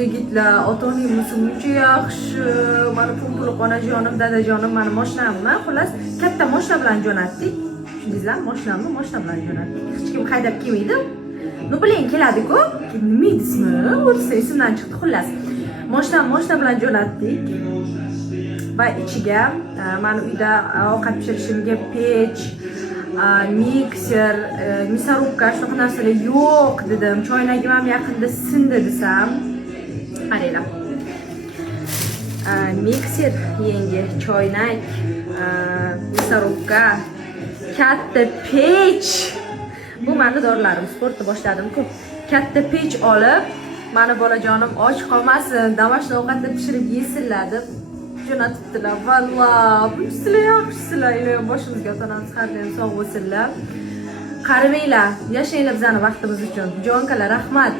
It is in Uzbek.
yigitlar, ota-onangiz buncha yaxshi, mana pul onajonim, dadajonim, mana mashinamni, xullas katta mashina bilan jo'natdik. Tushundingizlarmi? Mashina bilan jo'natdik. Hech kim haydab kelmaydi. Nu bilan keladi-ku. Nima deysizmi? O'rsa esimdan chiqdi, xullas. Mashina bilan jo'natdik. Va ichiga mana uyda ovqat pishirishimga pech, mikser, мясорубка shunaqa narsalar yo'q dedim. Choynagim ham yaqinda sindi desam. Qaranglar. Mikser yangi, choynak, мясорубка, katta pech. Bu meni dorilarim, sportni boshladim-ku. Katta pech olib, mani bolajonim och qolmasin, damashni ovqatni pishirib yesinlar deb jo'natibdilar. Valloh, bu sizlar yaxshilar, ilohim boshimizga otanamiz xarlayam sog' bo'lsinlar. Qarimanglar, yashanglar bizning vaqtimiz uchun. Jonkalar, rahmat.